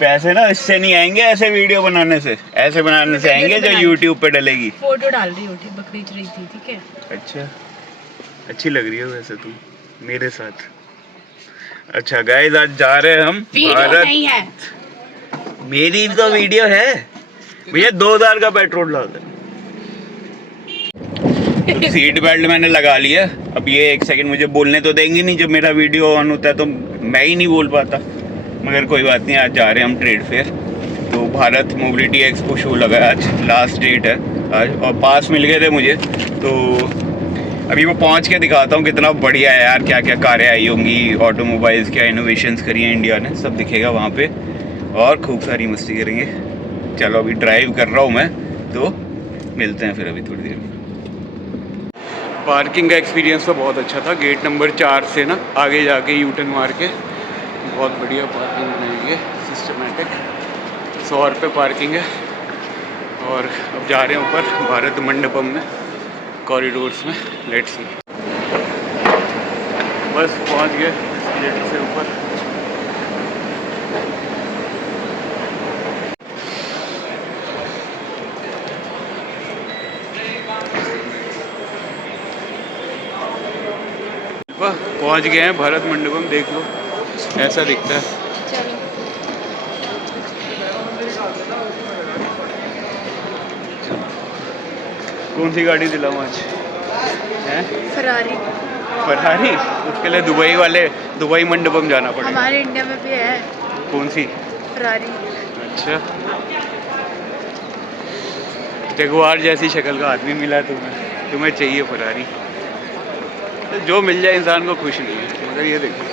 पैसे ना इससे नहीं आएंगे, ऐसे वीडियो बनाने से, ऐसे बनाने से आएंगे जो यूट्यूब पे डलेगी। फोटो डाल रही हो, बकरी चढ़ी थी, ठीक है। अच्छा, अच्छी लग रही है वैसे तुम मेरे साथ। अच्छा गाइस, आज जा रहे हैं हम भारत। नहीं है मेरी तो वीडियो है भैया, 2000 का पेट्रोल डाल दे। तो सीट बेल्ट मैंने लगा लिया। अब ये 1 सेकंड मुझे बोलने तो देंगे नहीं, जब मेरा वीडियो ऑन होता है तो मैं ही नहीं बोल पाता। मगर कोई बात नहीं, आज जा रहे हैं हम ट्रेड फेयर। तो भारत मोबिलिटी एक्सपो शो लगा है, आज लास्ट डेट है आज, और पास मिल गए थे मुझे। तो अभी वो पहुंच के दिखाता हूँ कितना बढ़िया है यार, क्या क्या कारें आई होंगी, ऑटोमोबाइल्स क्या इनोवेशंस करी हैं इंडिया ने, सब दिखेगा वहाँ पे और खूब सारी मस्ती करेंगे। चलो अभी ड्राइव कर रहा हूँ मैं, तो मिलते हैं फिर अभी थोड़ी देर में। पार्किंग का एक्सपीरियंस तो बहुत अच्छा था। गेट नंबर 4 से ना आगे जाके यू टर्न मार के बहुत बढ़िया पार्किंग बनाई है, सिस्टमेटिक। 100 रुपये पार्किंग है। और अब जा रहे हैं ऊपर भारत मंडपम में, कॉरिडोर्स में। लेट्स सी, बस पहुंच गए एस्केलेटर से ऊपर। पहुंच गए हैं भारत मंडपम, देख लो ऐसा दिखता है। कौन सी गाड़ी दिलाऊं आज? हैं? फरारी। फरारी? उसके लिए दुबई मंडपम जाना पड़ेगा। हमारे इंडिया में भी है। कौन सी? फरारी। अच्छा, जगुआर जैसी शक्ल का आदमी मिला तुम्हें चाहिए फरारी। तो जो मिल जाए इंसान को खुश नहीं है, मगर ये देखो।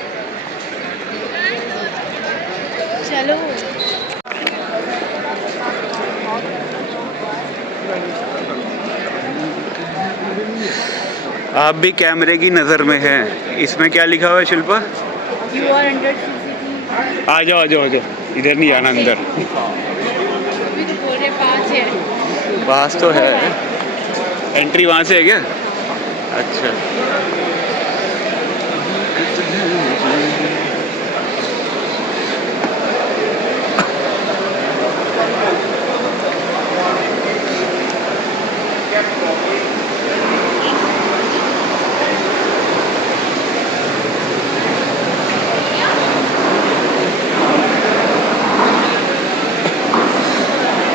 चलो आप भी कैमरे की नज़र में हैं। इसमें क्या लिखा हुआ है Shilpa? You are under CCTV। आ जाओ, इधर नहीं जाना अंदर। अभी तो बोल रहे पास है। पास तो है, एंट्री वहाँ से है क्या? अच्छा,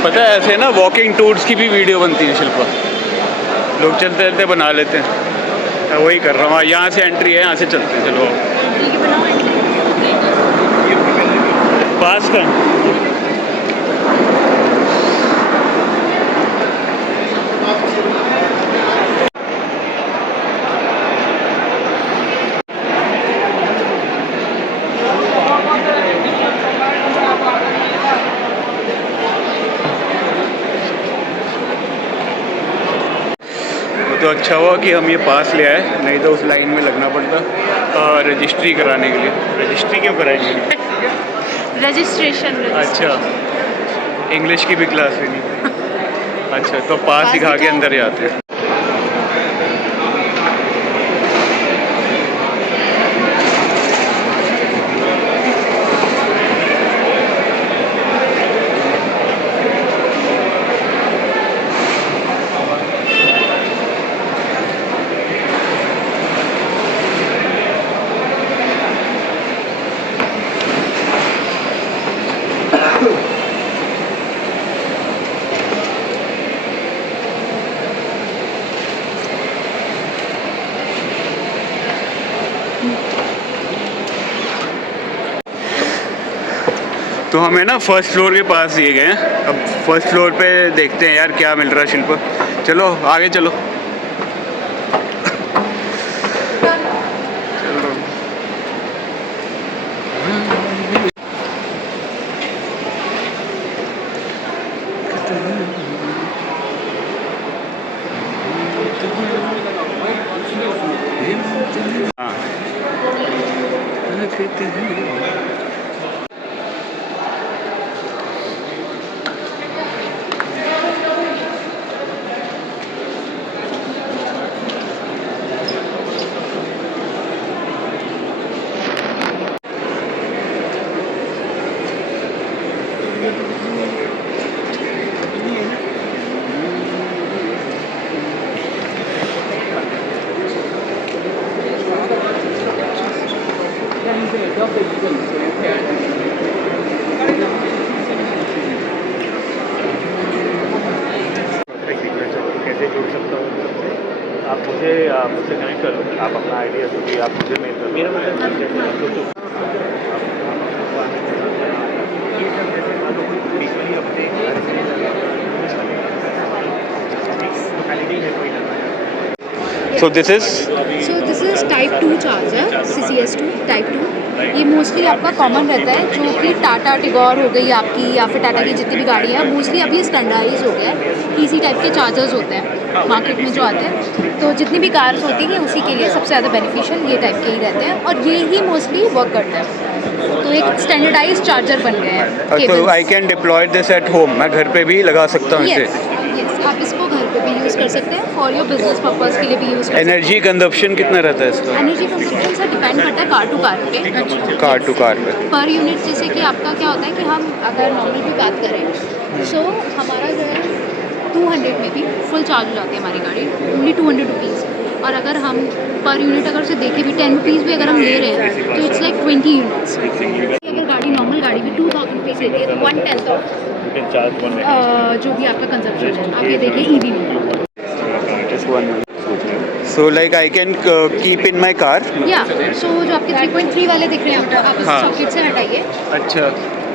पता है ऐसे ना वॉकिंग टूर्स की भी वीडियो बनती है शिल्पा, लोग चलते चलते बना लेते हैं। मैं वही कर रहा हूँ। यहाँ से एंट्री है, यहाँ से चलते हैं। चलो पास का तो अच्छा हुआ कि हम ये पास ले आए, नहीं तो उस लाइन में लगना पड़ता रजिस्ट्री कराने के लिए। रजिस्ट्री क्यों कराएंगे? रजिस्ट्रेशन। अच्छा, इंग्लिश की भी क्लास लेनी है। अच्छा, तो पास दिखा के अंदर जाते हैं। तो हमें ना फर्स्ट फ्लोर के पास दिए गए हैं। अब फर्स्ट फ्लोर पे देखते हैं यार क्या मिल रहा है शिल्पा। चलो आगे चलो। कैसे जुड़ सकता हूँ सबसे? आप मुझसे कनेक्ट कर लो, आप अपना आइडिया जो भी आप मुझे मेल कर मेरा मतलब जैसे आप लोग तो ये सब जैसे मान लो कोई बेसिकली अपने घर से लोकेलिटी है कोई लगाया। So this is So this is type 2 charger CCS2 type 2। ये मोस्टली आपका कॉमन रहता है, जो कि टाटा टिगोर हो गई आपकी, या फिर टाटा की जितनी भी गाड़ी है मोस्टली अब ये स्टैंडर्डाइज हो गया है। इसी टाइप के चार्जर्स होते हैं मार्केट में जो आते हैं, तो जितनी भी कार्स होती हैं उसी के लिए सबसे ज़्यादा बेनिफिशियल ये टाइप के ही रहते हैं, और ये ही मोस्टली वर्क करता है। तो एक स्टैंडर्डाइज चार्जर बन गया है। so I can deploy this at home, मैं घर पे भी लगा सकता हूँ यस इसे। यस, आप इसको घर पे भी यूज़ कर सकते हैं, फॉर योर बिजनेस पर्पज़ के लिए भी यूज़ कर सकते एनर्जी कंजप्शन कितना रहता है इसका? हैं। एनर्जी कंजप्शन से डिपेंड करता है कार टू कार पे। कार टू कार पे पर यूनिट जैसे कि आपका क्या होता है कि हम अगर नॉर्मल की बात करें सो हमारा जो है 200 में भी फुल चार्ज हो जाती है हमारी गाड़ी, ओनली 200 रुपीज़। और अगर हम पर यूनिट अगर से देखें भी 10 रुपीज़ भी अगर हम ले रहे हैं तो इट्स लाइक 20 यूनिट्स। अगर गाड़ी नॉर्मल गाड़ी भी 2000 रुपीज़ लेती है तो 1/10 ऑफ जो भी आपका कंजप्शन है। आप ये देखिए EV में so like I can keep in my car। या सो जो आपके 3.3 वाले दिख रहे हैं आपको, आप इस हाँ। सॉकेट से हटाइए, अच्छा,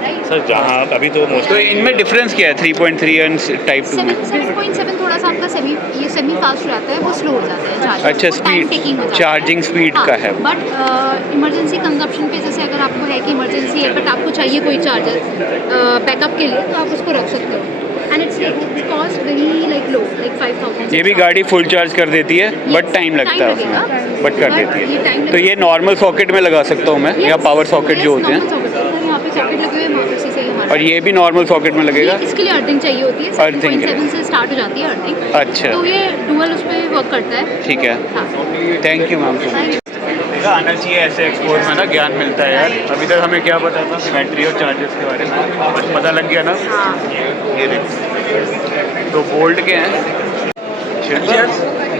राइट। सर जहाँ अभी तो मोस्ट तो इनमें डिफरेंस क्या है 3.3 एंड टाइप 2 में? 7.7 थोड़ा सा आपका सेमी फास्ट हो जाता है, वो स्लो हो जाता है चार्जिंग। अच्छा, स्पीड चार्जिंग स्पीड का है। बट इमरजेंसी कंजप्शन पे जैसे अगर आपको है कि इमरजेंसी है बट आपको चाहिए कोई चार्जर बैकअप के लिए, तो आप उसको रख सकते हो। And it's cost very like low, like 5000। ये भी गाड़ी फुल चार्ज कर देती है बट टाइम लगता है उसमें, बट कर देती है। तो ये नॉर्मल सॉकेट में लगा सकता हूँ मैं, या पावर सॉकेट जो होते हैं? यहाँ पे सॉकेट लगे हुए हैं उसी से ही हमारा। और ये भी नॉर्मल सॉकेट में लगेगा? ये इसके लिए अर्थिंग चाहिए होती है, अर्थिंग 7.7 से स्टार्ट हो जाती है अर्थिंग। अच्छा, तो ये डुअल उस पर वर्क करता है। ठीक है, हाँ, थैंक यू मैम। देखा, आना चाहिए ऐसे एक्सपोर्ट में ना, ज्ञान मिलता है यार। अभी तक हमें क्या पता था बैटरी और चार्जर्स के बारे में, बस पता लग गया ना। ये देखो, तो बोल्ट के हैं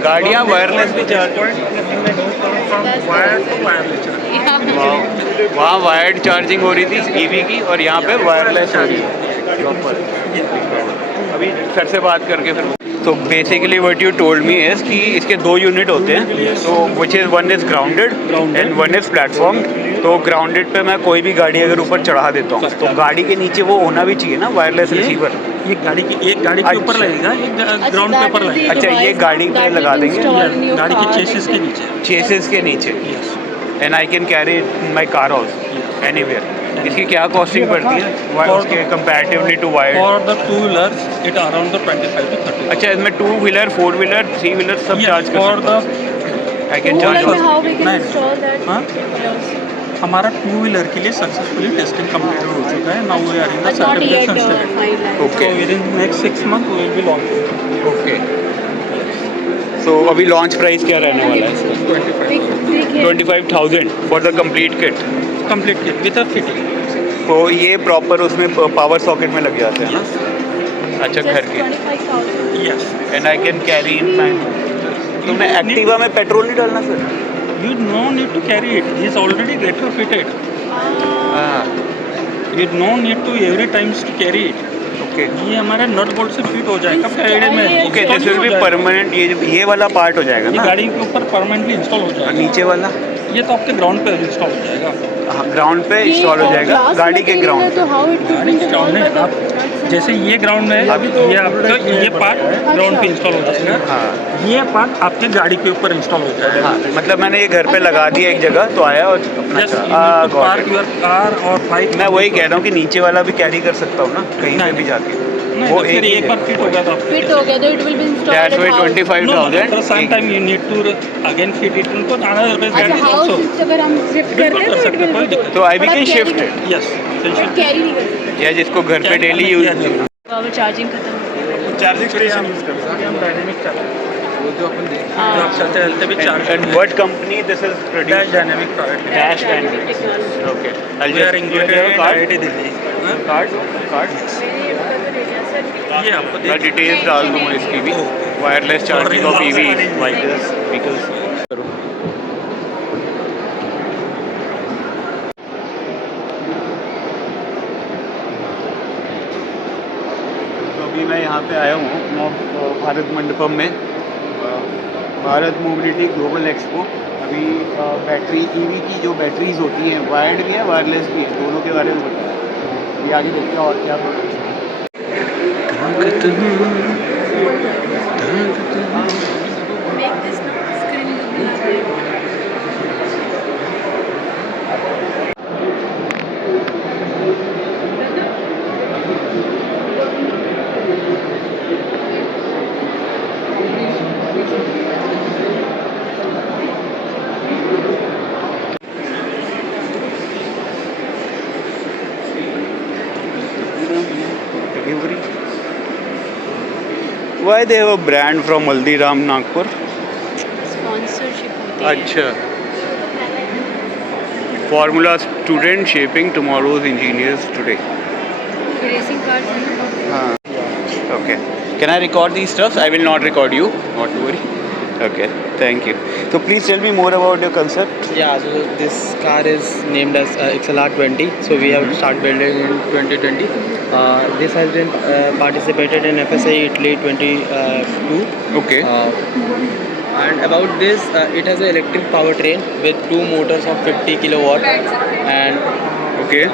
गाड़ियाँ वायरलेस भी चार्ज, वहाँ वायर्ड चार्जिंग हो रही थी EV की, और यहाँ पे वायरलेस हो रही है प्रॉपर। अभी सर से बात करके फिर तो basically what you told me is कि इसके 2 यूनिट होते हैं, तो which is one is grounded and one is platform. तो ग्राउंडेड पे मैं कोई भी गाड़ी अगर ऊपर चढ़ा देता हूँ तो गाड़ी के नीचे वो होना भी चाहिए ना वायरलेस रिसीवर। ये गाड़ी की एक गाड़ी के ऊपर लगेगा, एक ग्राउंड के ऊपर लगेगा। अच्छा, ये गाड़ी पे लगा देंगे, गाड़ी के चेसिस के नीचे। चेसिस के नीचे, and I can carry my car also anywhere. इसकी क्या कॉस्टिंग पड़ती है उसके comparatively to wired? For the 2 wheelers it around the 25 to 30। अच्छा, इसमें 2 व्हीलर 4 व्हीलर 3 व्हीलर सब चार्ज कर फॉर सकते द आई कैन चार्ज। हाँ, हमारा 2 व्हीलर के लिए सक्सेसफुली टेस्टिंग कंप्लीट हो चुका है। Now we are in the certification stage. Okay, within next 6 month we will be launching. Okay. तो अभी लॉन्च प्राइस क्या रहने वाला है इसका? 25,000 for the complete kit. Complete kit with fitting. तो ये प्रॉपर उसमें पावर सॉकेट में लग जाते हैं ना? अच्छा, घर के। Yes, and I can carry in my. तो मैं एक्टिवा में पेट्रोल नहीं डालना sir? you no need to carry it. He is already retrofitted. हाँ, You no need to every times to carry it. Okay ये हमारे नट बोल्ट से fit हो जाएगा फ्राइडे में। Okay, this will be permanent. ये वाला पार्ट हो जाएगा ये ना? गाड़ी के ऊपर परमानेंटली इंस्टॉल हो और जाएगा। नीचे वाला? ये तो आपके ग्राउंड पे इंस्टॉल हो जाएगा। हाँ, ग्राउंड पे इंस्टॉल हो जाएगा, गाड़ी के ग्राउंड पे। गाड़ी इंस्टॉल नहीं, आप जैसे ये ग्राउंड में है, ये आपका ये पार्ट ग्राउंड पे इंस्टॉल हो जाएगा। हाँ ये पार्ट आपके गाड़ी के ऊपर इंस्टॉल हो जाएगा। हाँ, मतलब मैंने ये घर पे लगा दिया एक जगह, तो आया और अपना Just you चला। need to got park it। your car और बाइक। मैं वही कह रहा हूँ कि नीचे वाला भी कैरी कर सकता हूँ ना कहीं पे भी जाके? नहीं, वो तो फिर एक बार फिट होगा तो आप फिट हो गया तो it will be installed that's why 25,000। sometime you need to again fit it into another base अच्छा, गाड़ी हाउस also। अगर हम शिफ्ट बिल्कुल करते कर हैं सकते हैं, कोई तो दिक्कत तो I we can shift yes carry नहीं कर सकते। या जिसको घर पे डेली यूज। पावर चार्जिंग खत्म हो गई। चार्जिंग स्टेशन यूज कर सकते हम डायनेमिक चार्जर जो हाँ। आप चलते चलते भी charge and what company this is Dash produced? Dynamic product. Dash Dynamics. Okay, I we are just included in card. IIT Delhi. है कार्ड ये आपको मैं डिटेल्स डाल दूंगा इसकी भी wireless charging of EV vehicles तो अभी मैं यहाँ पे आया हूँ भारत मंडपम में भारत मोबिलिटी ग्लोबल एक्सपो। अभी बैटरी ईवी की जो बैटरीज होती हैं वायर्ड भी है वायरलेस भी है, दोनों के बारे में बताया। ये आगे देखते हैं और क्या प्रोडक्ट्स हैं। Delivery. Why they have a brand from Haldiram Nagpur? Sponsorship होती है। अच्छा Formula student shaping tomorrow's engineers today. Racing cars हैं। हाँ Okay. Can I record these stuffs? I will not record you. Not to worry. Okay. Thank you. So please tell me more about your concept. Yeah, so this car is named as XLR 20. So we have started building in 2020. This has been participated in FSI Italy 22. Okay. And about this, it has an electric powertrain with two motors of 50 kilowatt, Okay.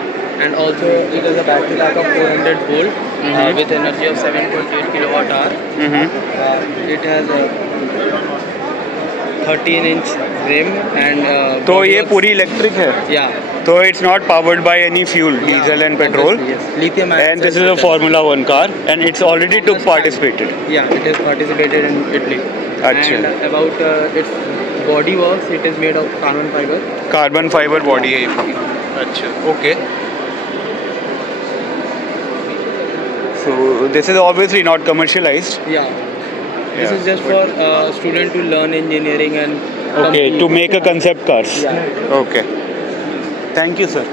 and also it has a battery pack of 400 volt with energy of 7.8 kilowatt hour. It has a 13-inch rim and तो body ये of- पूरी electric है. yeah. So it's not powered by any fuel, diesel and petrol. Obviously, yes. Lithium And this is a Formula One car, and it's already took participated. Yeah, it has participated in Italy. Achha. And about its body works, it is made of carbon fiber. Carbon fiber body है ये पूरी. अच्छा. Okay. So this is obviously not commercialized. Yeah. This Yeah. is just for student to learn engineering and Okay, to make a concept cars. Yeah. Okay. Thank you, sir.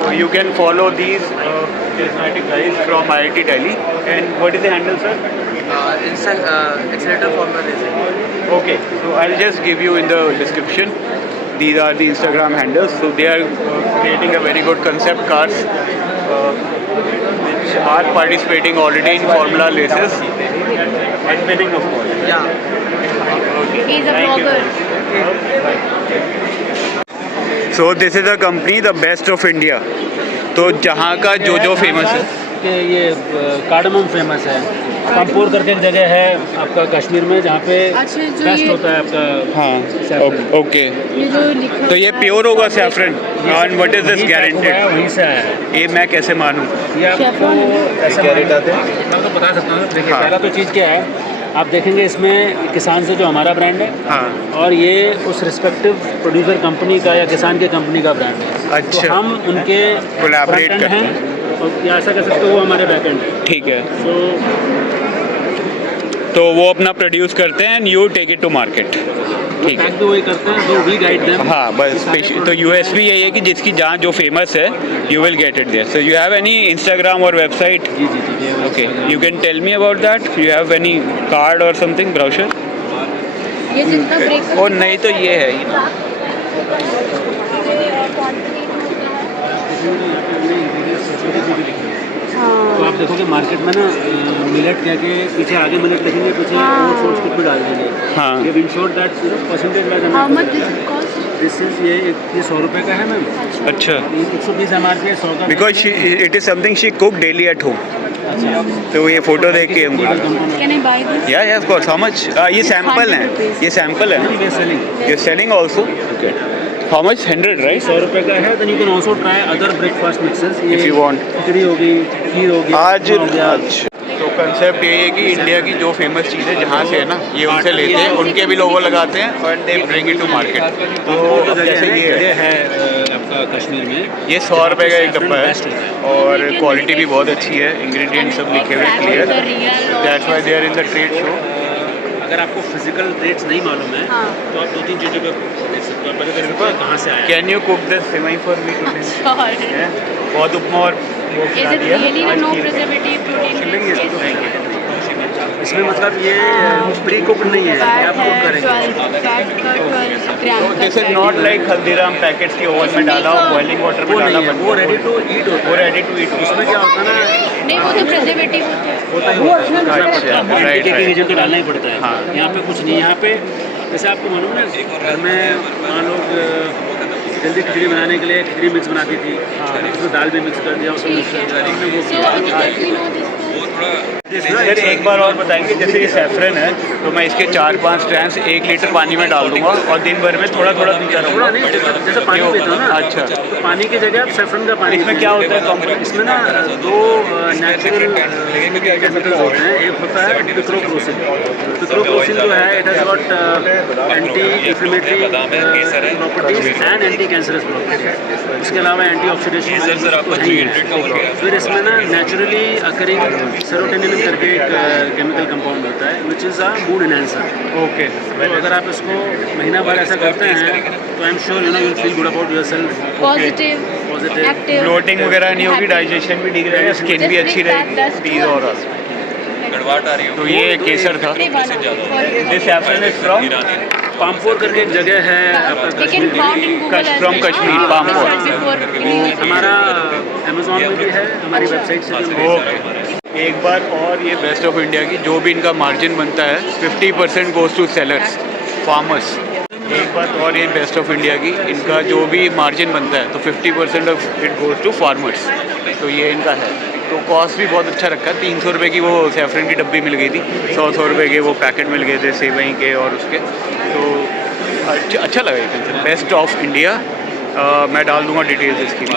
So you can follow these charismatic guys from IIT Delhi. And what is the handle, sir? Accelerator Formula Racing. Okay, so I'll just give you in the description. These are the Instagram handles. So they are creating a very good concept cars which are participating already in Formula races and winning, of course. Yeah. He's a Thank you. blogger. So this is a company, the best of India. तो जहाँ का जो जो famous है. कि ये cardamom famous है। पंपोर करके एक जगह है आपका कश्मीर में जहाँ पे अच्छा, जो बेस्ट ये- होता है आपका हाँ. saffron। ओके. ये जो लिखा तो ये प्योर होगा saffron. And what is this वहीं पैक हुआ है, गारंटेड? वहीं से आया है। ये मैं कैसे मानूँ? ये आपको Saffron है। ऐसा मैं तो बता सकता हूँ। देखिए हाँ। पहला तो चीज़ क्या है, आप देखेंगे इसमें किसान से जो हमारा ब्रांड है हाँ. और ये उस रिस्पेक्टिव प्रोड्यूसर कंपनी का या किसान के कंपनी का ब्रांड है। अच्छा. तो हम उनके Collaborate front end करते हैं और या ऐसा कह सकते हो वो हमारे बैक एंड है। ठीक है. तो तो वो अपना प्रोड्यूस करते हैं and you take it to market. ठीक है. पैक भी वही करते हैं, तो वी गाइड देम। हाँ बस तो यूएसपी यही है कि जिसकी जहाँ जो फेमस है you will get it there. So you have any Instagram और वेबसाइट? जी जी जी जी। Okay, you can tell me about that. You have any card और समथिंग ब्राउचर? ये जितना ब्रेक और नहीं तो ये है ही ना. तो आप देखोगे मार्केट में ना मिलेट कह के पीछे आगे मिलेट लिखेंगे, पीछे हाँ। और सोर्स कुछ भी डाल देंगे। हाँ. ये ensure that percentage wise how much this cost? This is ये 100 रुपये का है मैम। अच्छा. 120 MRP है, 100 का। Because it is something she cook daily at home. अच्छा। तो ये फोटो देख के हमको कैन आई बाय दिस? या ऑफ कोर्स. How much? ये सैंपल है. ये सैंपल है ना? वे selling. You selling also? Okay. How much 100 right 100 रुपये का है। Then you can also try other breakfast mixes. If you want खिचड़ी होगी, खीर होगी, आज उपमा हो गया। अच्छा तो कंसेप्ट ये है कि इंडिया की जो फेमस चीज़ें जहाँ से है ना ये उनसे लेते हैं, उनके भी लोगो लगाते हैं और they bring it to market. तो अब जैसे ये जगह है आपका कश्मीर में, ये 100 रुपये का एक डब्बा बेस्ट होता है और क्वालिटी भी बहुत अच्छी है, इंग्रेडिएंट सब लिखे हुए clear, that's why they are in the trade show. अगर आपको फिजिकल रेट्स नहीं मालूम है हाँ। तो आप 2-3 चीज़ों पे देख सकते हो। पहले देख सकते हो कहाँ से आया है। Can you cook this sevai for me today? Sure. बहुत उपमा और वो Is खिला it दिया really आज no खीर। preservative protein? Yes. इसमें मतलब ये प्री कुक नहीं है, ये आप कुक करेंगे। 12 ग्राम तो this is not like Haldiram packets की ओवन में डाला और बॉइलिंग वाटर में वो डाला नहीं है, बन वो गया। रेडी टू ईट होता वो है। रेडी टू ईट उसमें क्या होता है ना, नहीं, वो तो प्रिजर्वेटिव होता है। होता ही होता है। अच्छा, राइट एक राइट रीजन तो डालना ही पड़ता है। हाँ। यहाँ पे कुछ नहीं, यहाँ पे जैसे आपको मालूम ना, घर में मान लोग जल्दी खिचड़ी बनाने के लिए खिचड़ी मिक्स बनाती थी, उसमें दाल भी मिक्स कर दिया, उसमें मिक्स कर दिया, हमने वो So, let me know this. Sir एक बार और बताएंगे, जैसे ये सैफरन है तो मैं इसके 4-5 स्ट्रैंड्स 1 लीटर पानी में डाल दूंगा और दिन भर में थोड़ा थोड़ा पीता थोड़ा रहूँगा। नहीं, जैसे पानी ये पीते हो ना, अच्छा। तो पानी की जगह आप सैफरन का पानी इसमें क्या होता है कंपोनेंट? इसमें ना 2 नेचुरल केमिकल्स होते हैं। एक होता है पिक्रोक्रोसिन। पिक्रोक्रोसिन जो है it has got anti inflammatory properties and anti cancerous properties. उसके अलावा एंटी ऑक्सीडेशन नहीं है। फिर इसमें ना नेचुरली अकरिंग सेरोटोनिन करके एक केमिकल कंपाउंड होता है which is a mood enhancer. Okay तो अगर आप इसको महीना भर ऐसा करते हैं तो I am sure you know you feel good about yourself. Positive, Positive. active. Bloating वगैरह नहीं होगी, happy. डाइजेशन भी ठीक रहेगा, स्किन भी Just अच्छी drink that, रहेगी, that's पीस true. और तो ये केसर था। Only one for- this saffron is from Pampore करके एक जगह है आपका They Kashmir can found in Google as From well. Kashmir, हाँ, Pampur. we searched before releasing it. हमारा अमेजोन में भी है, हमारी वेबसाइट से भी हम भेज सकते हैं। एक बार और ये बेस्ट ऑफ इंडिया की जो भी इनका मार्जिन बनता है 50% गोज टू सेलर्स, फार्मर्स। एक बात और ये बेस्ट ऑफ इंडिया की, इनका जो भी मार्जिन बनता है तो 50% of it goes to farmers. तो ये इनका है, तो कॉस्ट भी बहुत अच्छा रखा है। 300 रुपये की वो सैफरन की डब्बी मिल गई थी, 100 रुपये के वो पैकेट मिल गए थे सेवई के और उसके। तो अच्छा लगा ये बेस्ट ऑफ इंडिया। मैं डाल दूंगा डिटेल्स इसकी भी।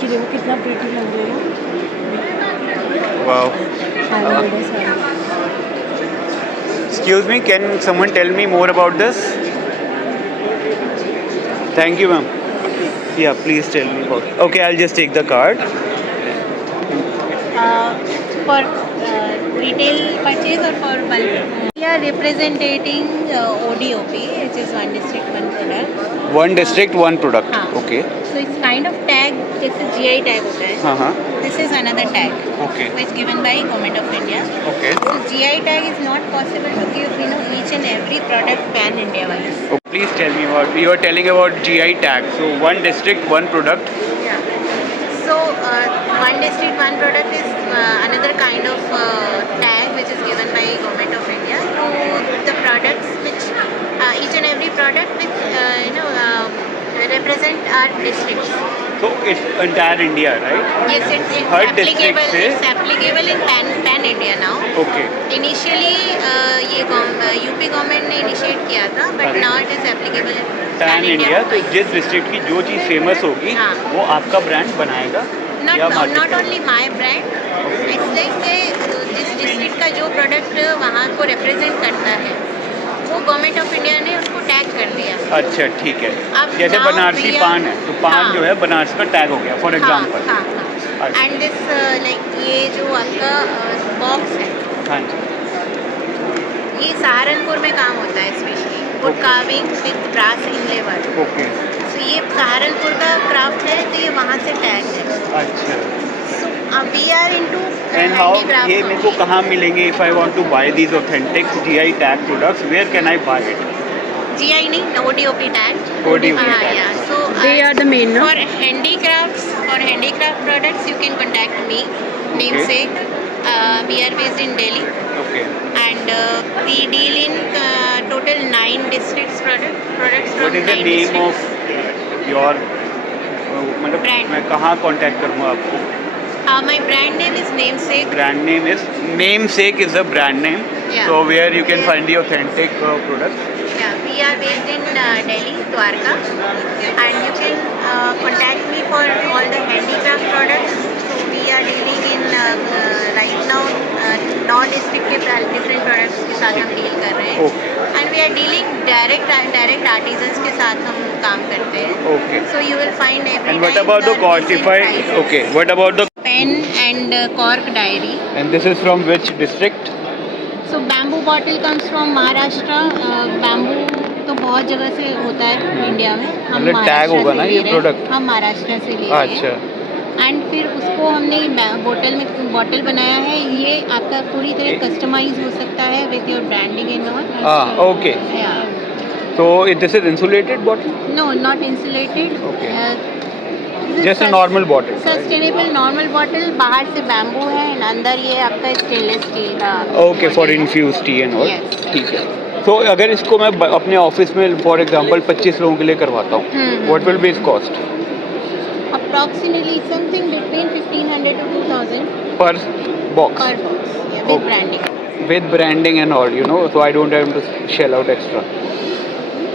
कि देखो कितना प्रीटी लग रही है। वाओ, Handmade है सारा। excuse me, can someone tell me more about this? Thank you, ma'am. Yeah, please tell me about. Okay, I'll just take the card. For retail purchase or for bulk? We are representing ODOP, which is one district, one product. One district, one product. हाँ. Okay. So it's kind of tag, जैसे GI tag होता है. हाँ हाँ. This is another tag, Okay. which is given by Government of India. Okay. So GI tag is not possible to give, you know, each and every product pan India wise. Oh, please tell me about. You are telling about GI tag. So one district, one product. Yeah. So one district, one product is another kind of tag which is given by Government of India to the products which each and every product which represent our districts. So it's entire India, right? Yes, it's her district applicable. से? It's applicable in pan India now. Okay. Initially ये UP government ने initiate किया था, but अरे। now it is applicable in pan India. तो जिस district की जो चीज़ फेमस होगी हाँ. वो आपका ब्रांड बनाएगा या market नॉट में? Only my brand, it's like जिस डिस्ट्रिक्ट का जो प्रोडक्ट वहाँ को रिप्रेजेंट करता है वो गवर्नमेंट ऑफ इंडिया ने उसको टैग कर दिया। अच्छा ठीक है। अब जैसे now बनारसी we are- पान है तो पान हाँ. जो है बनारस का टैग हो गया फॉर एग्जाम्पल। हाँ अच्छा। एंड दिस लाइक ये जो आपका बॉक्स है हाँ जी। ये सहारनपुर में काम होता है specially wood carving with brass inlay work. Okay. So ये सहारनपुर का क्राफ्ट है, तो ये वहाँ से टैग है। अच्छा। So we are into and how ये मेरे को कहाँ मिलेंगे? If I want to buy these authentic GI tag products, where can I buy it? GI नहीं, ODOP tag. ODOP हाँ, tag. yeah. So They are the main, no? For handicraft products, you can contact me, namesake. We are based in Delhi, Okay. and we deal in total 9 districts products from What is the 9 name districts. of your मतलब Brand. मैं कहाँ contact करूँगा आपको? My brand name is Namesake. Brand name is Namesake is the brand name. Yeah. So where you can find the authentic products. Yeah, we are based in Delhi, Dwarka, and you can contact me for all the handicraft products. So we are dealing in right now 9 district के different products के साथ हम deal कर रहे हैं. Okay. And we are dealing direct artisans के साथ हम काम करते हैं. Okay. So you will find every And what time about the decent quantified? prices. Okay. What about the? Pen and cork diary. And this is from which district? So bamboo bottle comes from Maharashtra. Bamboo तो बहुत जगह से होता है India में. हम मतलब tag होगा ना ये प्रोडक्ट? हम महाराष्ट्र से ले रहे हैं. अच्छा. एंड फिर उसको हमने बॉटल बनाया है. ये आपका पूरी तरह कस्टमाइज हो सकता है with your branding and all. Okay. So this is insulated bottle? No not insulated. Okay. Just a normal bottle. Right? Sustainable normal bottle. बाहर से बैम्बू है एंड अंदर ये आपका स्टेनलेस स्टील का. Okay, for infused tea and all. Yes. ठीक है. तो अगर इसको मैं अपने ऑफिस में फॉर एग्जांपल 25 लोगों के लिए करवाता हूँ, what will be its cost Approximately something between 1500 to 2000 पर box per box. Yeah, with Okay. branding. With branding and all, you know, so I don't have to shell out extra.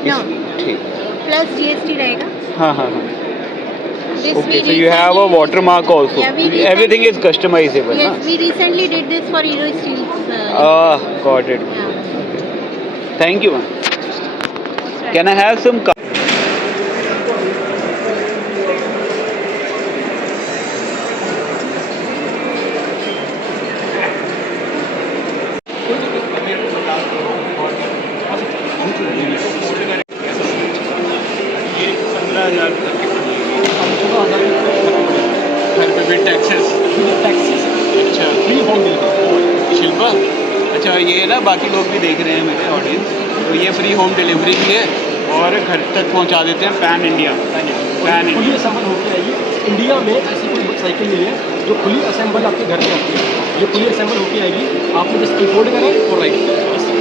No. ठीक. Plus GST रहेगा. हाँ हाँ हाँ. This Okay, we so you have a recently- watermark also. Yeah, we Everything is recently- customizable, Yes, na? we recently did this for Hero Steel. Got it. Yeah. Thank you, man. That's right. Can I have some? घर पे भी taxes. अच्छा. Free home delivery. Shilpa, अच्छा ये ना बाकी लोग भी देख रहे हैं मेरे ऑडियंस, तो ये फ्री होम डिलीवरी भी है और घर तक पहुंचा देते हैं पैन इंडिया. पैन खुली इंडिया. असेंबल होकर आएगी. इंडिया में ऐसी कोई साइकिल नहीं है जो खुली असेंबल आपके घर में आती है. ये खुली असेंबल होकर आएगी. आपने जस्ट इंपोर्ट करें और राइट.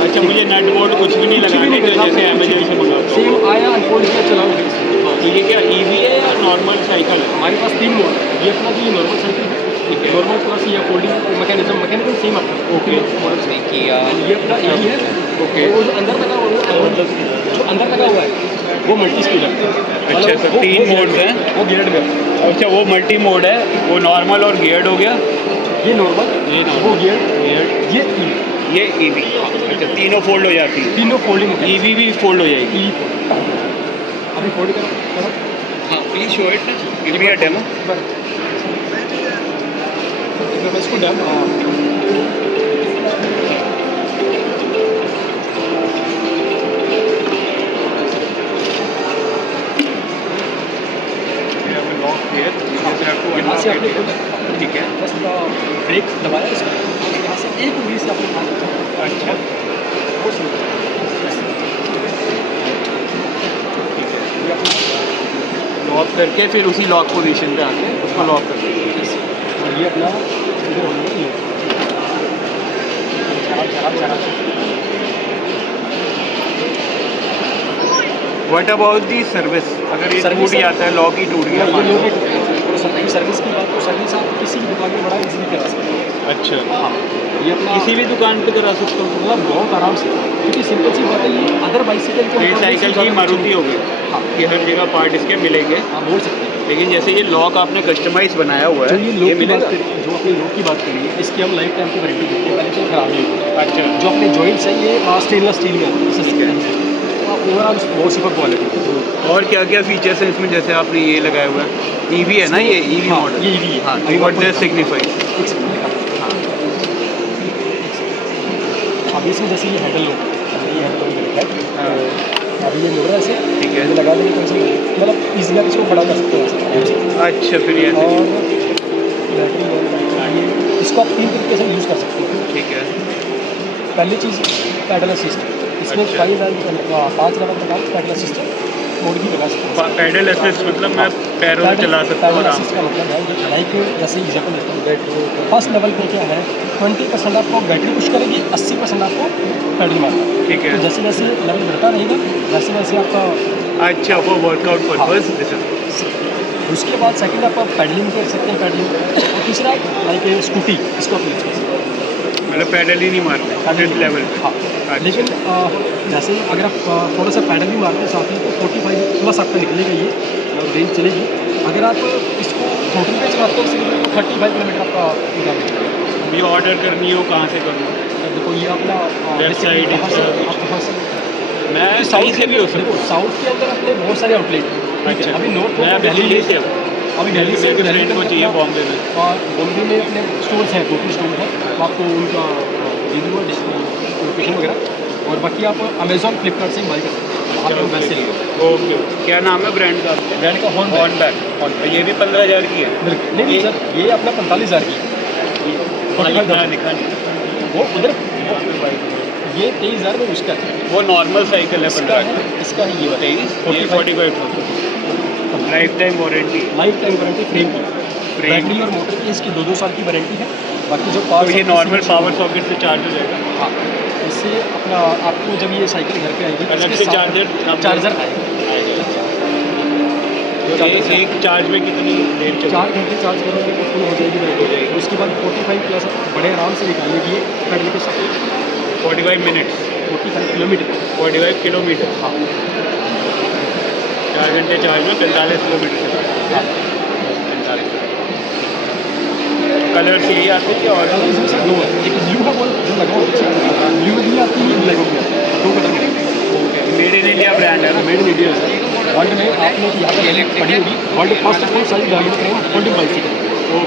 अच्छा, मुझे नट बोल्ट कुछ भी नहीं लगाने का, जैसे अमेजन से मंगाता हूँ. सेम आया अनफोल्ड किया चलाओ. तो ये क्या ईवी है या नॉर्मल साइकिल है? हमारे पास 3 मोड. ये अपना जो ये नॉर्मल साइकिल है. ठीक है. नॉर्मल प्लस ये फोल्डिंग मैकेनिज्म सेम आता है. ओके. मॉडल नहीं किया. ये अपना एडी है. ओके. वो जो अंदर लगा हुआ है, जो अंदर लगा हुआ है वो मल्टी स्पीड है. अच्छा, तो 3 मोड्स हैं. वो गियर्ड में है. अच्छा, वो मल्टी मोड है, वो नॉर्मल और गियर्ड हो गया. ये नॉर्मल, ये normal. वो गियर्ड, ये ई. ये ईवी. अच्छा, तीनों फोल्ड हो जाती है. तीनों फोल्डिंग है. ईवी भी फोल्ड हो जाएगी. अभी फोल्ड करो. हाँ, please show it. Give me a demo. मैं इसको डैम यहाँ से आपने ठीक है. बस ब्रेक दबाया इसको. यहाँ से एक उंगली से आपने उठा सकते हैं. अच्छा. वो सिंपल. ये आपने लॉक करके फिर उसी लॉक पोजीशन पे आके उसको लॉक कर देंगे. और ये अपना इधर हो गया. ये शराब व्हाट अबाउट दी सर्विस? अगर ये Service टूट जाता है, लॉक ही टूट गया. ये लोग सर्विस की बात तो सर्विस आप किसी भी दुकान में बड़ा इजीली करा सकते हैं. अच्छा. हाँ, ये अपना किसी भी दुकान पे करा सकता हूँ. मतलब बहुत आराम से. क्योंकि सिंपल सी बात है, ये अदर बाइसिकल तो ये साइकिल की मारुति हो गई हाँ, कि हर जगह पार्ट इसके मिलेंगे. आप बोल सकते हैं. लेकिन जैसे ये लॉक आपने कस्टमाइज बनाया हुआ जो है, ये ये लोग की बात मिलेगा. करिए, जो अपने लोग की बात करिए, इसकी हम लाइफ टाइम की वारंटी देते हैं. पहले तो खराब नहीं होगी. अच्छा. जो अपने जॉइंट्स हैं ये स्टेनलेस स्टील में है. ओवरऑल बहुत सुपर क्वालिटी. और क्या क्या फीचर्स हैं इसमें? जैसे आपने ये लगाया हुआ है, ईवी है ना, ये ईवी हाँ, मॉडल. ये EV है. हाँ, अभी व्हाट आपको डज सिग्निफाई? एक सेकंड. हाँ, अभी इसमें जैसे ये हैंडल लो, ये हैंडल है. अभी ये मोड़ ऐसे ठीक है. ये लगा देंगे तो ऐसे मतलब ईजिली आप इसको बड़ा कर सकते हो. अच्छा, फिर ये और बैटरी ये इसको आप 3 तरीके से यूज़ कर सकते हो. ठीक है. पहली चीज़ पैडल असिस्ट. इसमें अच्छा. 5 लेवल तक आप पैडल असिस्ट मोड भी लगा सकते हैं। पैडल असिस्ट मतलब मैं पैरों से चला सकता हूँ पैडल आराम असिस्ट से। का मतलब है लाइक जैसे एग्जाम्पल देता हूँ, फर्स्ट लेवल पे क्या है 20% आपको बैटरी पुश करेगी, 80% आपको पैडल मारना। ठीक है। तो जैसे जैसे लेवल बढ़ता रहेगा वैसे वैसे आपका अच्छा वो वर्कआउट पर्पस दिस इज उसके बाद सेकंड आप पैडलिंग कर सकते हैं, पैडलिंग। और तीसरा लाइक स्कूटी, इसको आप यूज कर सकते हैं। मतलब पैडल ही नहीं मारना फिफ्थ लेवल पे। हाँ, लेकिन जैसे अगर आप थोड़ा सा पैडल भी मारते हैं साथ में तो 45 प्लस आपका निकलेगा ये रेंज चलेगी। अगर आप इसको थ्रोटल पे चलाते हैं सिर्फ तो 35 किलोमीटर आपका निकाल। ये ऑर्डर करनी हो कहाँ से करूँ? देखो ये अपना Left side, आपके पास मैं कहीं से भी हो देखो सकता साउथ के अंदर अपने बहुत सारे आउटलेट हैं, ठीक है। अच्छा। अभी नॉर्थ मैं में दिल्ली से हूँ। अभी दिल्ली से मेरे दिल्ली फ्रेंड को में चाहिए अपना- बॉम्बे में। और बॉम्बे में अपने स्टोर्स हैं, 2-3 स्टोर हैं, तो आपको उनका दे दूँगा लोकेशन वगैरह। और बाकी आप अमेजॉन फ्लिपकार्ट से ही बाई कर सकते हैं, वहाँ पे वैसे नहीं। ओके क्या नाम है ब्रांड का? ब्रांड का हॉर्न बैग। ये भी 15,000 की है। बिल्कुल नहीं सर, ये अपना 45,000 की है। लिखा लिखा नहीं। वो उधर ये 23,000 में उसका है। वो नॉर्मल साइकिल है इसका 15 है, इसका है ये वाला 23 ये 45 life time warranty. Life time warranty frame की, फ्रेम बैटरी और मोटर की इसकी 2-2 साल की वारंटी है। बाकी जो तो पावर ये नॉर्मल पावर सॉकेट से चार्ज हो जाएगा। हाँ, इससे अपना आपको जब ये साइकिल घर पे आएगी तो अलग इसके से साथ चार्जर आएगा। तो एक चार्ज में कितनी देर चलेगी? 4 घंटे चार्ज करोगे तो फुल हो जाएगी बैटरी। हो जाएगी। उसके बाद 45 प्लस बड़े आराम से निकालेगी ये पैडल के साथ। 45 मिनट्स 45 किलोमीटर। 45 किलोमीटर। हाँ 4 घंटे चार्ज में 45 किलोमीटर चलेगा। हाँ। 45 कलर्स यही आते हैं और कलर इसमें सर 2 है, एक ब्लू है वो जो लगा हुआ है, ब्लू में भी आती है, ब्लैक में भी आती है, 2 कलर मिलेंगे। मेड इन इंडिया ब्रांड है ना? Made in India sir. World में आपने यहाँ पर पढ़ी होगी, वर्ल्ड फर्स्ट फुल साइज गाड़ी ट्रेन फोल्डिंग बाइसिकल,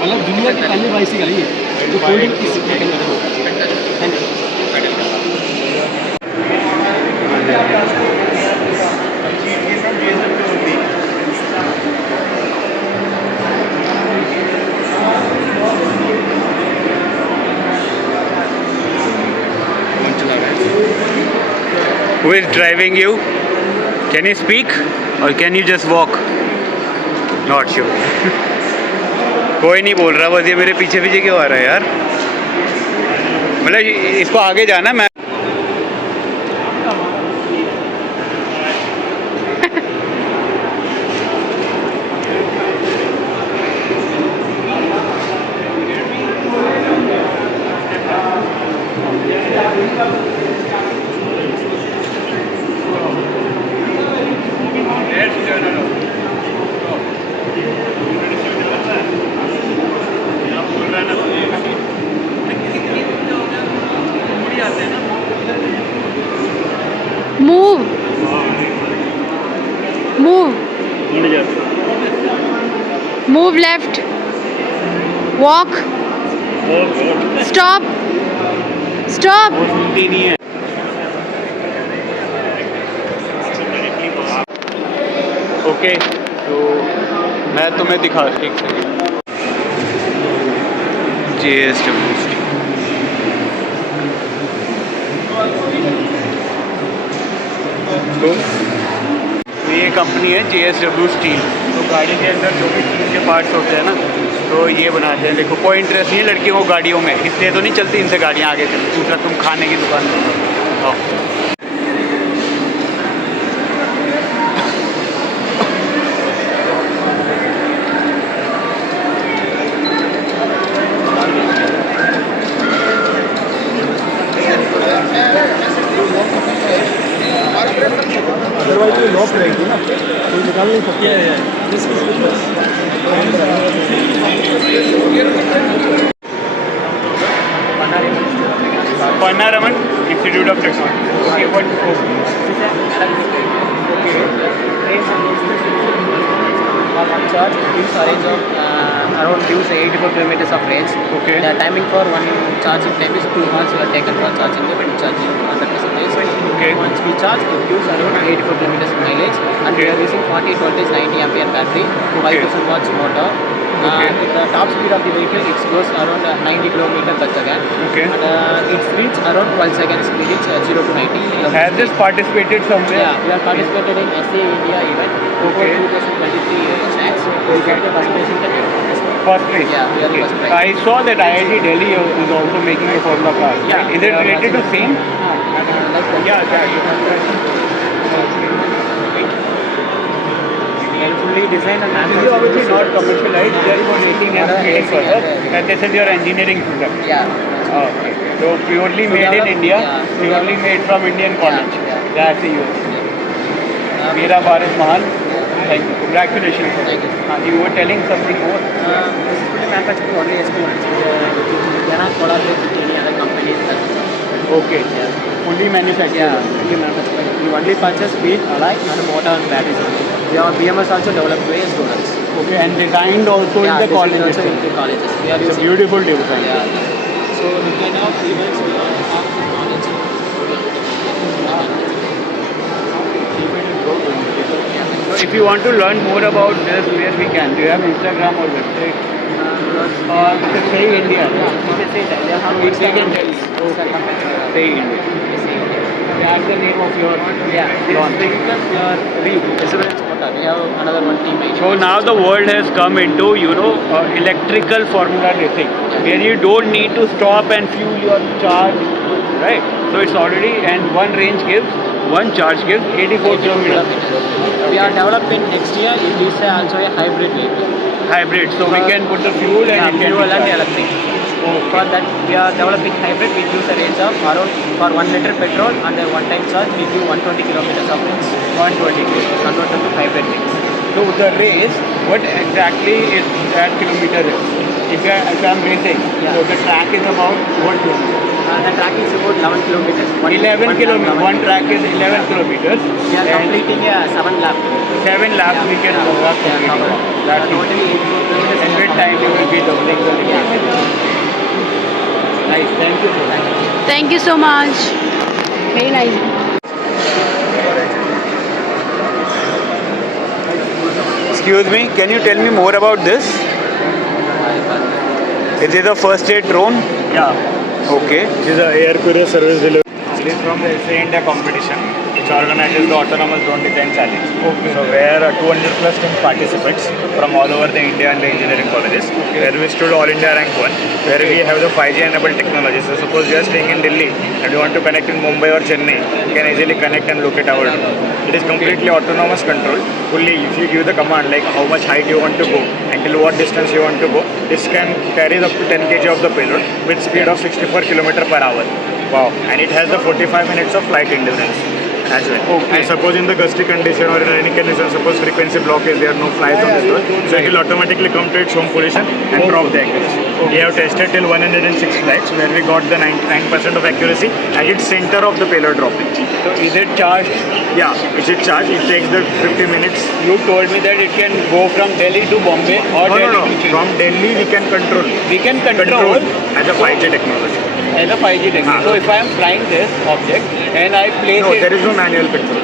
मतलब दुनिया की पहली बाइसिकल है ये जो फोल्डिंग इस मैकेनिज्म होगा। Thank you. Who is driving you? Can you speak or can you just walk? Not sure. कोई नहीं बोल रहा, बस ये मेरे पीछे पीछे क्यों आ रहा है यार? मतलब इसको आगे जाना मैं मूव मूव मुड़ जाते move left walk stop stop. वो सुनती नहीं है। ओके तो मैं तुम्हें दिखा एक सेकेंड। JSW तो ये कंपनी है JSW स्टील। तो गाड़ी के अंदर जो भी स्टील के पार्ट्स होते हैं ना तो ये बनाते हैं। देखो कोई इंटरेस्ट नहीं है लड़कियों को गाड़ियों में, इसलिए तो नहीं चलती इनसे गाड़ियाँ आगे चलती। दूसरा तुम खाने की दुकान पर आओ। अदरवाइज ये लॉक रहेगी ना, कोई निकाल नहीं सकता। Panaraman Institute of Technology। Okay, what? Charge gives a range of around gives 84 kilometers of range. Okay. The timing for one charging time is 2 hours you are taken for charging the battery charging 100%. Okay. Once we charge, it gives around 84 kilometers mileage, and we are using 40 voltage 90 ampere battery, 5000 watts motor. Okay. The top speed of the vehicle, it goes around 90 km per second. Okay. And it speeds around 12 seconds to reach 0 to 90 km. Has this participated somewhere? Yeah, we are participated in SA India event before Okay. 2023 snacks. We got the first place in the event. First place. Yeah, we are the first prize. I saw that IIT Delhi is also making a Formula car. Yeah. Is it related to same? Yeah, And fully designed and This is obviously not manufactured. commercialized, just for making and scaling further. And this is your engineering product. Yeah. Okay. So purely To made in develop- India, yeah, to purely develop- made from Indian college. yeah. That's the US. Meera Bharat Mahan. Thank you. Congratulations. Thank you. You were telling something more. This is fully manufactured only S200. We cannot collaborate with any other companies. Okay. Yeah. Fully manufactured. Yeah, fully manufactured. We only purchase wheel, alloy, and motor and batteries only. We have BMS also developed by students. Okay. And designed also Yeah, in the this is college. also in the colleges. We are It's a using. beautiful design. Yeah. So we can have events. We have knowledge. So if you want to learn more about this, where we can? Do you have Instagram or website? Or Say India. You can say that. They have We Instagram. can tell. Instagram. Say India. That's the name of your Yeah, this launch. vehicle we are Perseverance Motor. We have another one team. So now the world has come into, electrical formula racing, where you don't need to stop and fuel your charge, right? So it's already, and one charge gives 84 kilometers. We are developing next year. It is also a hybrid vehicle. Hybrid, so we can put the fuel and it can fuel be and charged. electric. For that, we are developing hybrid. We use a range of around for 1 liter petrol and a one-time charge. We give 120 kilometers of range. 120 km. Converted to hybrid vehicle. So the race, what exactly is that kilometer is? If I'm racing, Yeah. so the track is about what kilometer? The track is about 11 kilometers. 11 kilometers. One track is 11 kilometers. We are and completing a 7 lap. 7 laps we can cover. cover. That's Totally 84 kilometers. And with time you will be doubling the length. Nice, thank you so much. Thank you so much. Very nice. Excuse me, can you tell me more about this? Is it a first aid drone? Yeah, Okay. This is an air courier service delivery. it is from the SA India competition, which organizes the Autonomous Drone Design Challenge. Okay. So where 200 plus team participants from all over the India and the engineering colleges, where we stood all India rank 1, where we have the 5G enabled technology. So suppose we are staying in Delhi and we want to connect in Mumbai or Chennai, we can easily connect and locate our drone. It is completely autonomous control. Fully, if you give the command like how much height you want to go and till what distance you want to go, this can carry up to 10 kg of the payload with speed of 64 km per hour. Wow. And it has the 45 minutes of flight endurance as well. Okay. And suppose in the gusty condition or in any condition, suppose frequency block is there, no flies on this drone, so it will automatically come to its home position and drop the accuracy. We have tested till 106 flights where we got the 99% of accuracy at its center of the payload dropping. So is it charged? Yeah, it's a charge. It takes the 50 minutes. You told me that it can go from Delhi to Bombay or No, Delhi no, no. to Chennai. From Delhi we can control. We can control As a 5G technology. as a 5G technology. So if I am flying this object and I place No, it... there is no manual control.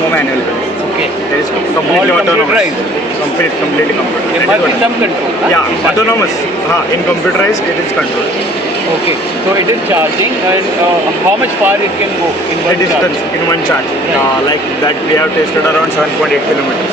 No manual control. Okay. There is All completely autonomous. computerized. Completely computerized. There That must is be what- some control. huh? Yeah, autonomous. In computerized, it is controlled. Okay. So it is charging and how much far it can go in The one distance charge? in one charge. Like that we have tested around 7.8 kilometers.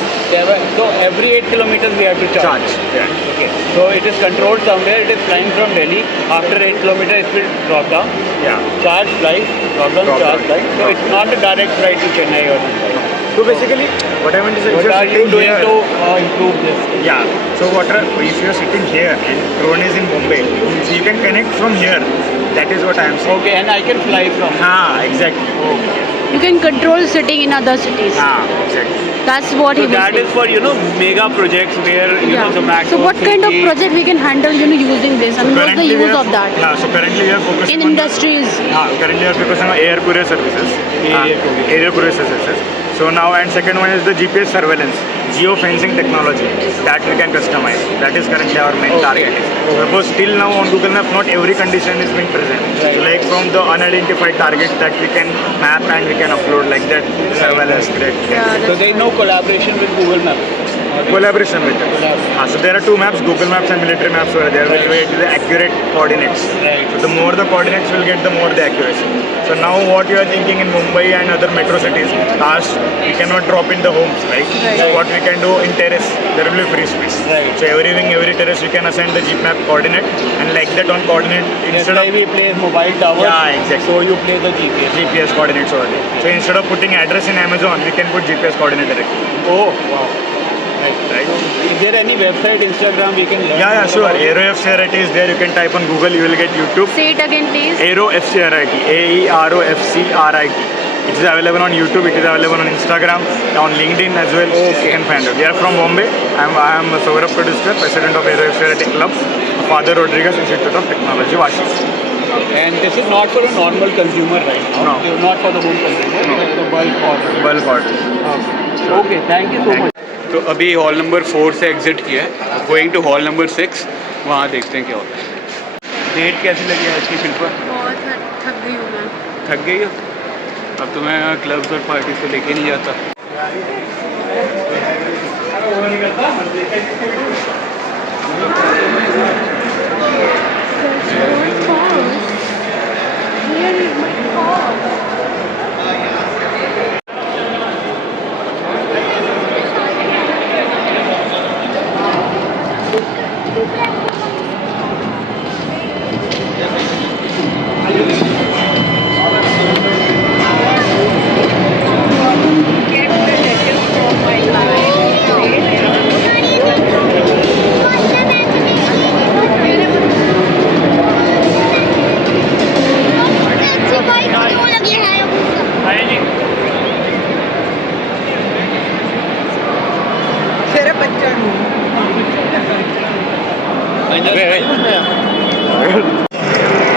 So every 8 kilometers we have to charge. Charge. Yeah. Okay. So it is controlled somewhere. It is flying from Delhi. After 8 kilometers it will drop down. Yeah. Charge flight. Drop down, Drop charge down. flight. So it's not a direct flight to Chennai or Mumbai. So basically, what I meant is, if What you're are you sitting doing here, to improve this? yeah. So if you're sitting here and drone is in Mumbai, so you can connect from here. That is what I am saying. Okay, and I can fly from. Exactly. You can control sitting in other cities. Exactly. That's what So he was that is saying. for mega projects where Zomato. So what kind of Swiggy- project we can handle, using this? I mean, what's the Currently we use are of that Yeah, so currently we are focusing in on industries? currently we are focusing on air courier services. Air courier services. So now, and second one is the GPS surveillance, geo-fencing technology that we can customize. That is currently our main target. Suppose till now on Google Maps, not every condition is being present. So like from the unidentified targets that we can map and we can upload like that surveillance grid. Yeah, So there is no collaboration with Google Maps. Collaboration with them. So there are two maps, Google Maps and military maps over there, which will get the accurate coordinates. So the more the coordinates will get, the more the accuracy. So now what you are thinking in Mumbai and other metro cities, cars we cannot drop in the homes, right? So what we can do in terrace, there will be free space. So every wing, every terrace, you can assign the Jeep map coordinate, and like that on coordinate instead of we play mobile tower. Yeah, exactly. So you play the GPS coordinates over there. So instead of putting address in Amazon, we can put GPS coordinate directly. Oh, wow. Right. Is there any website, Instagram we can learn? Yeah, sure. Aero FCRIT is there. You can type on Google, you will get YouTube. Say it again, please. Aero FCRIT. AEROFCRIT. It is available on YouTube. It is available on Instagram, on LinkedIn as well. You can find it. We are from Bombay. I am Saurabh Producer, President of Aero FCRIT Club, Father Rodriguez Institute of Technology, Washington. And this is not for a normal consumer right now. No. Not for the home consumer. No. The bulk order. Bulk order. Okay, thank you so much. तो अभी hall number 4 से exit किया है, going to hall number 6, वहाँ देखते हैं क्या होता है। डेट कैसी लगी आज की शिल्पा? बहुत थक गई हूँ मैं। थक गई हो? अब तो मैं क्लब्स और पार्टी से लेके नहीं जाता।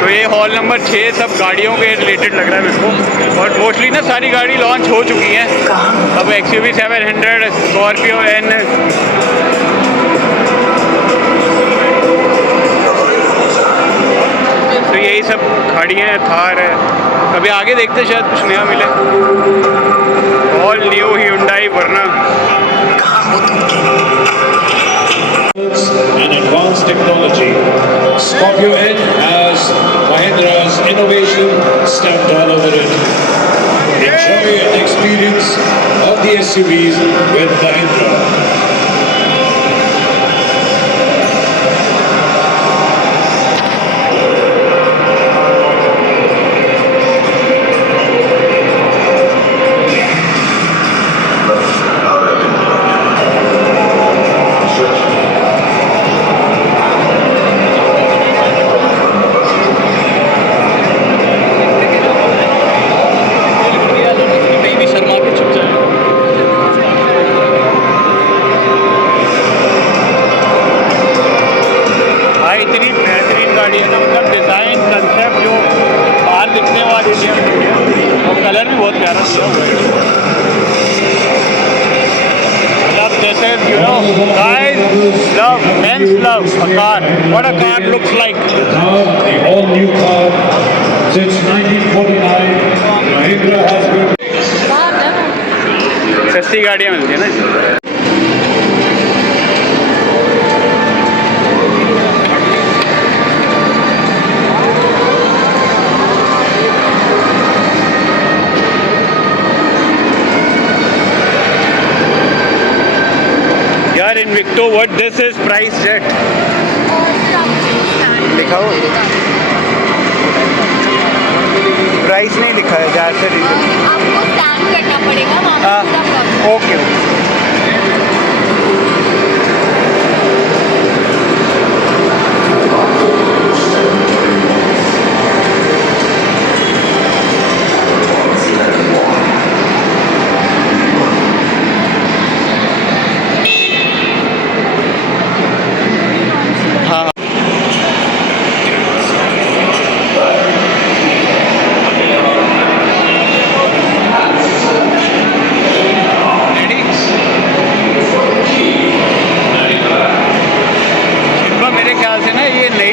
तो ये हॉल नंबर 6 सब गाड़ियों के रिलेटेड लग रहा है मेरे को, और मोस्टली ना सारी गाड़ी लॉन्च हो चुकी हैं। अब XUV 700, स्कॉर्पियो N, तो यही सब खड़ी हैं। थार है, कभी आगे देखते शायद कुछ नया मिले। All new Hyundai Verna। and advanced technology. Scorpio N has Mahindra's innovation stamped all over it. Enjoy an experience of the SUVs with Mahindra. Love, men's love, a car. What a car looks like. The all new car since 1949. Mahindra has been. सस्ती गाड़ियाँ मिलती है ना इसमें। यार Invicto, what this is price set? दिखाओ, price नहीं लिखा है, ज़्यादा से आपको स्कैन करना पड़ेगा वहाँ पे पूरा। ओके।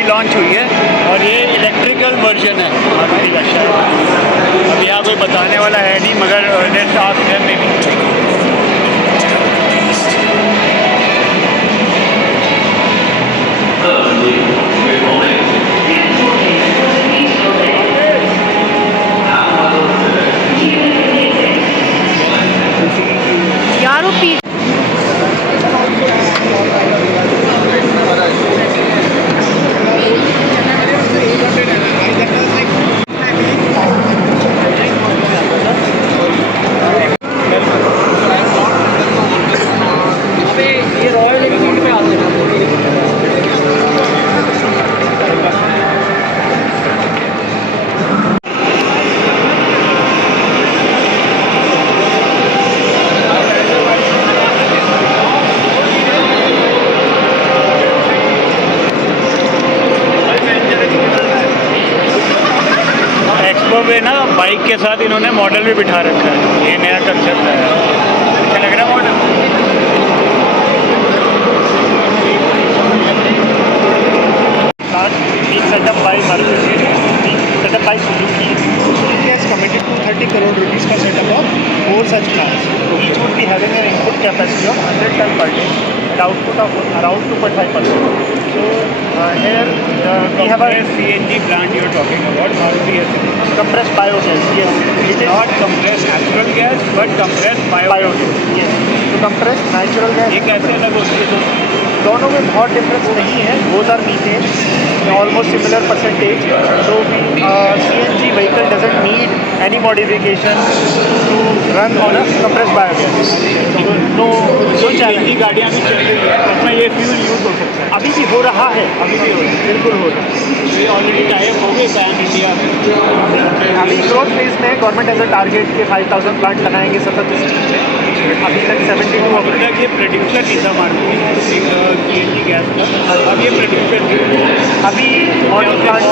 लॉन्च हुई है और ये इलेक्ट्रिकल वर्जन है मारुति का शायद। अब यहाँ कोई बताने वाला है नहीं, मगर let's ask them may be. पे ना बाइक के साथ इन्होंने मॉडल भी बिठा रखा है, ये नया कंसेप्ट है, अच्छा लग रहा है model. being set up by Maruti, being set up by Suzuki. Suzuki has committed to 30 crore rupees for setup of 4 such plants. Each would be having an input capacity of 100 ton per day and output of around 2.5%. So here we have a CNG plant you are talking about, Maruti has compressed biogas. Yes, it is not compressed natural gas but compressed biogas. Yes, तो compressed natural gas. ये कैसे अलग होती है दोनों में बहुत difference नहीं है, both are methane, almost similar percentage. So CNG vehicle doesn't need any modification to run on a compressed biogas. No challenge. गाड़ियाँ भी चल रही है, उसमें ये फ्यूल यूज हो सकता है। अभी भी हो रहा है, अभी भी हो रहा है, बिल्कुल हो रहा है। ये ऑलरेडी टाइप हो गए पैन इंडिया में। अभी ग्रोथ फेज में गवर्नमेंट एज अ टारगेट के 5000 प्लांट लगाएंगे सतत स्कीम में। अभी तक 72 अभी तक ये प्रेडिक्शन नहीं था मार्केट CNG गैस का, अब ये प्रेडिक्शन अभी मॉडल प्लांट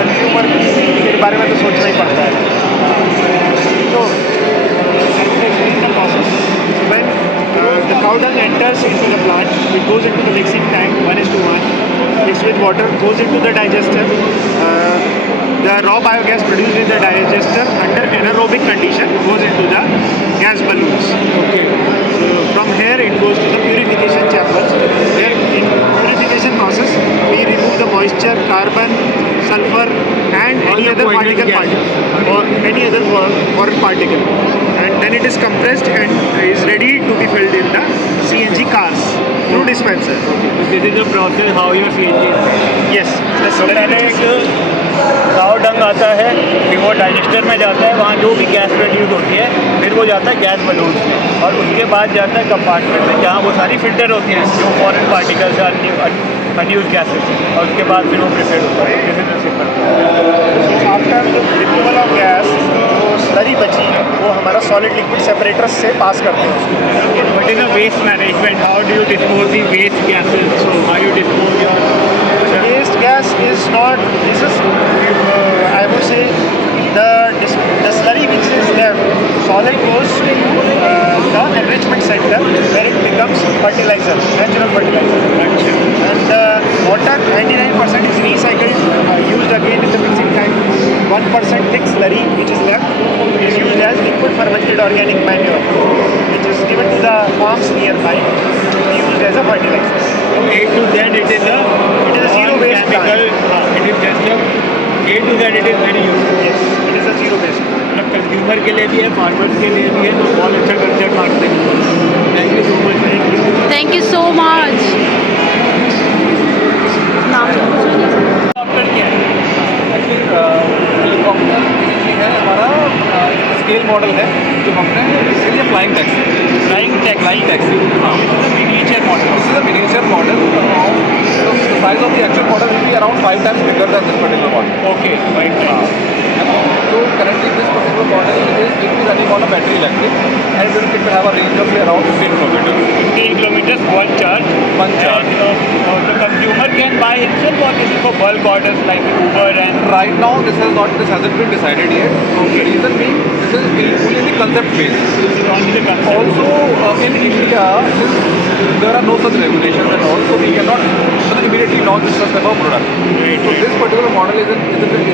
कंज्यूमर के बारे में तो सोचना ही पड़ता है। तो when the cow dung enters into the plant, it goes into the mixing tank 1:1, mixed with water, goes into the digester. The raw biogas produced in the digester under anaerobic condition goes into the gas balloons. Okay. So from here it goes to the purification chambers. Where in purification process we remove the moisture, carbon, sulfur, and any other particle or any other foreign particle. And then it is compressed and is ready to be filled in the CNG cars through dispenser. This is the process how your CNG is. Yes. So पहले एक काव डंग आता है, फिर वो digester में जाता है, वहाँ जो भी गैस प्रोड्यूस होती है, फिर वो जाता है गैस बलून में, और उसके बाद जाता है कंपार्टमेंट में जहाँ वो सारी फिल्टर होती हैं जो फॉरेन पार्टिकल्स है, अनयूज गैसेस, और उसके बाद फिर वो प्रिपेयर होता है। This is the simple. After जो रिमूवल ऑफ गैस जो स्लरी बची है वो हमारा सॉलिड लिक्विड सेपरेटर्स से पास करते हैं। What is the waste management, how do you dispose the waste gases, so how you dispose your waste gas is not, this is I would say the slurry which is left, solid goes to the enrichment center where it becomes fertilizer, natural fertilizer. And water 99% is recycled, used again in the mixing tank. 1% thick slurry which is left is used as liquid fermented organic manure, which is given to the farms nearby to be used as a fertilizer. From A to Z it is a zero waste chemical. It is just a A to Z it is very useful. Yes, it is a zero waste. मतलब consumer के लिए भी है, farmers के लिए भी है, तो बहुत अच्छा कंसेप्ट मारते हैं। Thank you so much. Thank you so much. Helicopter क्या है? हेलीकॉप्टर है हमारा स्केल मॉडल है जो हमने इसलिए फ्लाइंग टैक्सी हाँ miniature model. This is a miniature model. The size of the actual model will be around 5 times bigger than this particular model. Okay, 5 times. So currently this particular model will be running on a battery electric and it will have a range of around 15 kilometers. 15 kilometers, one charge. One charge. And the consumer can buy himself, or this is for bulk orders like Uber and... Right now this hasn't been decided yet. Okay. The reason being this is only in the concept phase. This is only the concept. Also in India, since there are no such regulations and also we cannot immediately launch this type of product. So this particular model is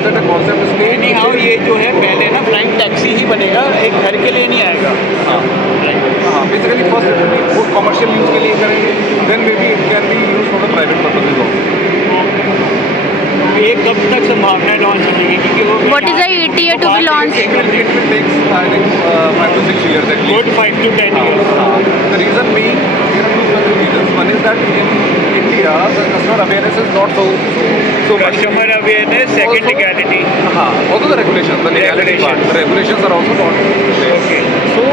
at a concept stage. Anyhow ये जो है पहले ना flying taxi ही बनेगा, एक घर के लिए नहीं आएगा। हाँ बेसिकली फर्स्ट वो कमर्शियल यूज़ के लिए करेंगे, then maybe it can be use for the private purposes also. ये कब तक संभावना है लॉन्च होने की, क्योंकि वो What is the ETA to be launched? It will take I think 5 to 6 years at least. Good 5 to 10 years. The reason being, there are two specific reasons. One is that in India, the customer awareness is not so much. Customer awareness, second legality. Also the regulations, the legality part. The regulations are also not there. Okay. So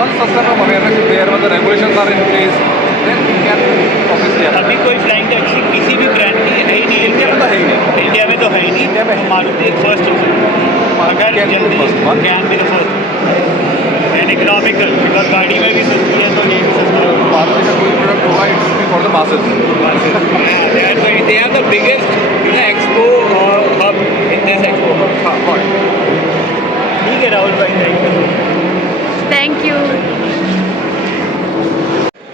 once customer awareness is there, when the regulations are in place, then we can obviously. अभी कोई flying taxi किसी भी brand की है ही नहीं India में, तो है ही नहीं। इंडिया में तो है ही नहीं। इंडिया में मारुति फर्स्ट हो सकता है अगर जल्दी can be the first and economical, because गाड़ी में भी सस्ती है तो ये भी सस्ता है। मारुति का कोई प्रोडक्ट होगा, it will be for the masses. They are the biggest, expo thank you.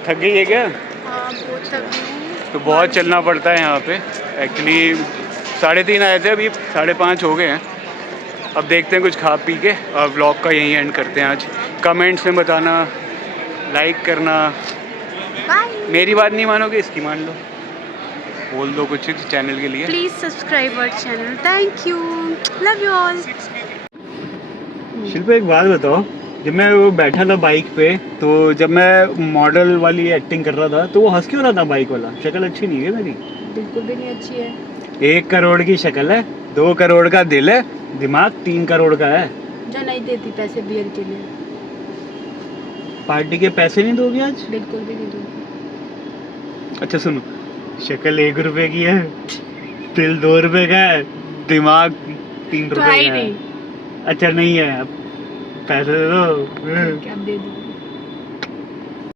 थक गई है क्या? हाँ बहुत थक गई। तो बहुत चलना पड़ता है यहाँ पे। एक्चुअली 3:30 आए थे, अभी 5:30 हो गए हैं। अब देखते हैं कुछ खा पी के और व्लॉग का यहीं एंड करते हैं आज। कमेंट्स में बताना, लाइक करना। मेरी बात नहीं मानोगे, इसकी मान लो। बोल दो कुछ चैनल के लिए। Please subscribe our channel. Thank you, love you all. Shilpa एक बात बताओ, जब मैं वो बैठा था बाइक पे, तो जब मैं मॉडल वाली एक्टिंग कर रहा था तो वो हंस क्यों रहा था बाइक वाला? शक्ल अच्छी नहीं है मेरी? बिल्कुल भी नहीं अच्छी है। 1 करोड़ की शक्ल है, 2 करोड़ का दिल है, दिमाग 3 करोड़ का है। जो नहीं देती पैसे बियर के लिए। पार्टी के पैसे नहीं दोगे आज? बिल्कुल भी नहीं दूंगी। अच्छा सुनो, शक्ल 1 रुपए की है, दिल 2 रुपए का है, दिमाग 3 रुपए का है। अच्छा नहीं है, अब पैसे दे दो। क्या दे दूँ?